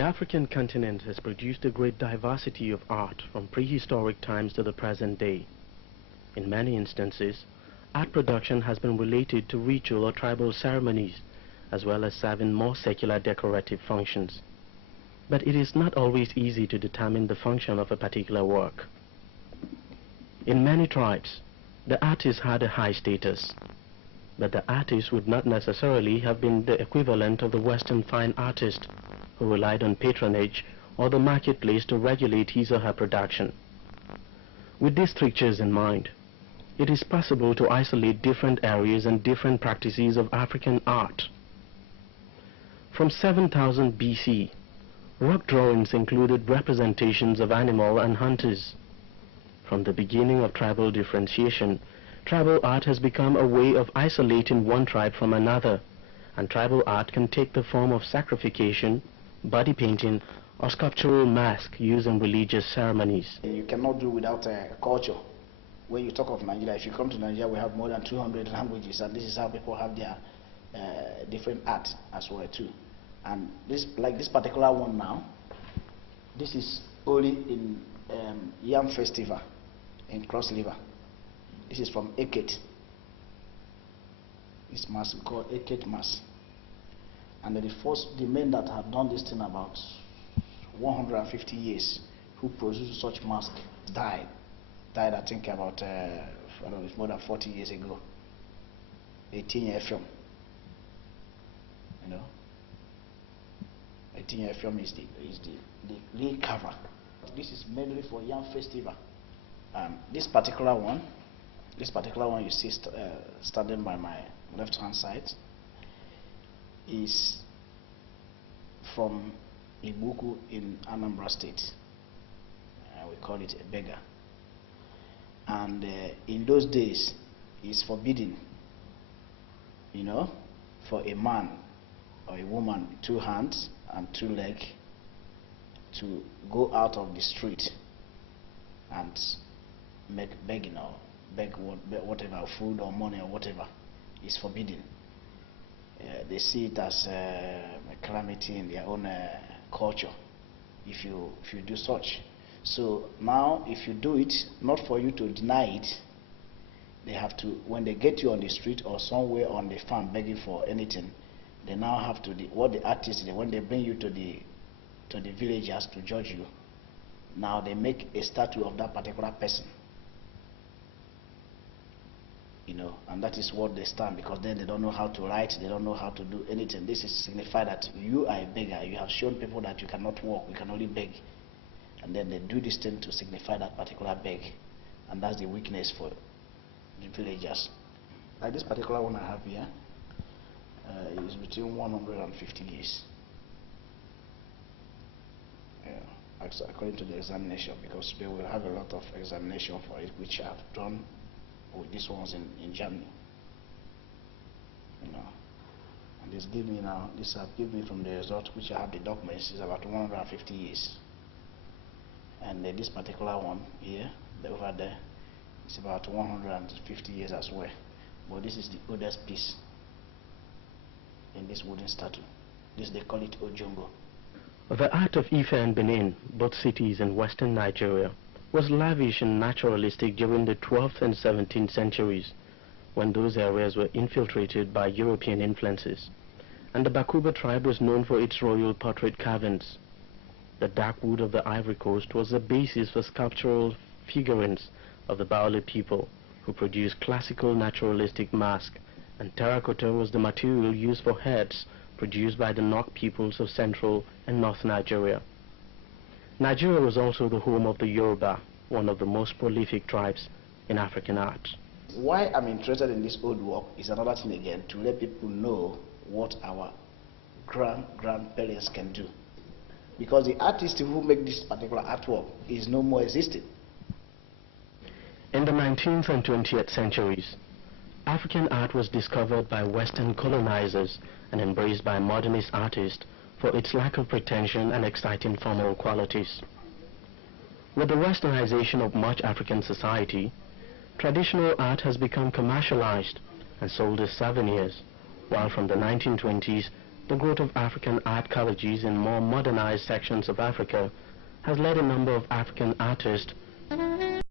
The African continent has produced a great diversity of art from prehistoric times to the present day. In many instances, art production has been related to ritual or tribal ceremonies, as well as serving more secular decorative functions. But it is not always easy to determine the function of a particular work. In many tribes, the artist had a high status, but the artist would not necessarily have been the equivalent of the Western fine artist, who relied on patronage or the marketplace to regulate his or her production. With these strictures in mind, it is possible to isolate different areas and different practices of African art. From 7000 BC, rock drawings included representations of animal and hunters. From the beginning of tribal differentiation, tribal art has become a way of isolating one tribe from another, and tribal art can take the form of sacrification, body painting, or sculptural mask used in religious ceremonies. You cannot do without a culture. When you talk of Nigeria, if you come to Nigeria, we have more than 200 languages, and this is how people have their different art as well too. And this, like this particular one now, this is only in Yam Festival in Cross River. This is from Eket. This mask we call Eket mask. And the men that have done this thing about 150 years, who produced such mask, died I think about I don't know, it's more than 40 years ago. 18-year film. You know, 18-year film is the real cover. This is mainly for Yam Festival. This particular one you see standing by my left hand side is from Ibuku in Anambra State. We call it a beggar. And in those days, it's forbidden, you know, for a man or a woman with 2 hands and 2 legs to go out of the street and make begging or beg whatever, food or money or whatever. Is forbidden. They see it as a calamity in their own culture if you do such. So now if you do it, not for you to deny it, they have to, when they get you on the street or somewhere on the farm begging for anything, they now have to, what the artists, when they bring you to the villagers to judge you, now they make a statue of that particular person. You know, and that is what they stand, because then they don't know how to write, they don't know how to do anything. This is signify that you are a beggar. You have shown people that you cannot walk, you can only beg. And then they do this thing to signify that particular beg. And that's the weakness for the villagers. Like this particular one I have here, is between 150 years. According to the examination, because they will have a lot of examination for it, which I've done with these ones in Germany. You know, and this give me now, this have given me from the result, which I have the documents, is about 150 years. And this particular one here, over there, it's about 150 years as well. But this is the oldest piece in this wooden statue. This, they call it Ojombo. The art of Ife and Benin, both cities in western Nigeria, was lavish and naturalistic during the 12th and 17th centuries, when those areas were infiltrated by European influences, and the Bakuba tribe was known for its royal portrait carvings. The dark wood of the Ivory Coast was the basis for sculptural figurines of the Baole people, who produced classical naturalistic masks, and terracotta was the material used for heads produced by the Nok peoples of central and north Nigeria. Nigeria was also the home of the Yoruba, one of the most prolific tribes in African art. Why I'm interested in this old work is another thing again, to let people know what our grandparents can do. Because the artist who make this particular artwork is no more existing. In the 19th and 20th centuries, African art was discovered by Western colonizers and embraced by modernist artists for its lack of pretension and exciting formal qualities. With the westernization of much African society, traditional art has become commercialized and sold as souvenirs, while from the 1920s, The growth of African art colleges in more modernized sections of Africa has led a number of African artists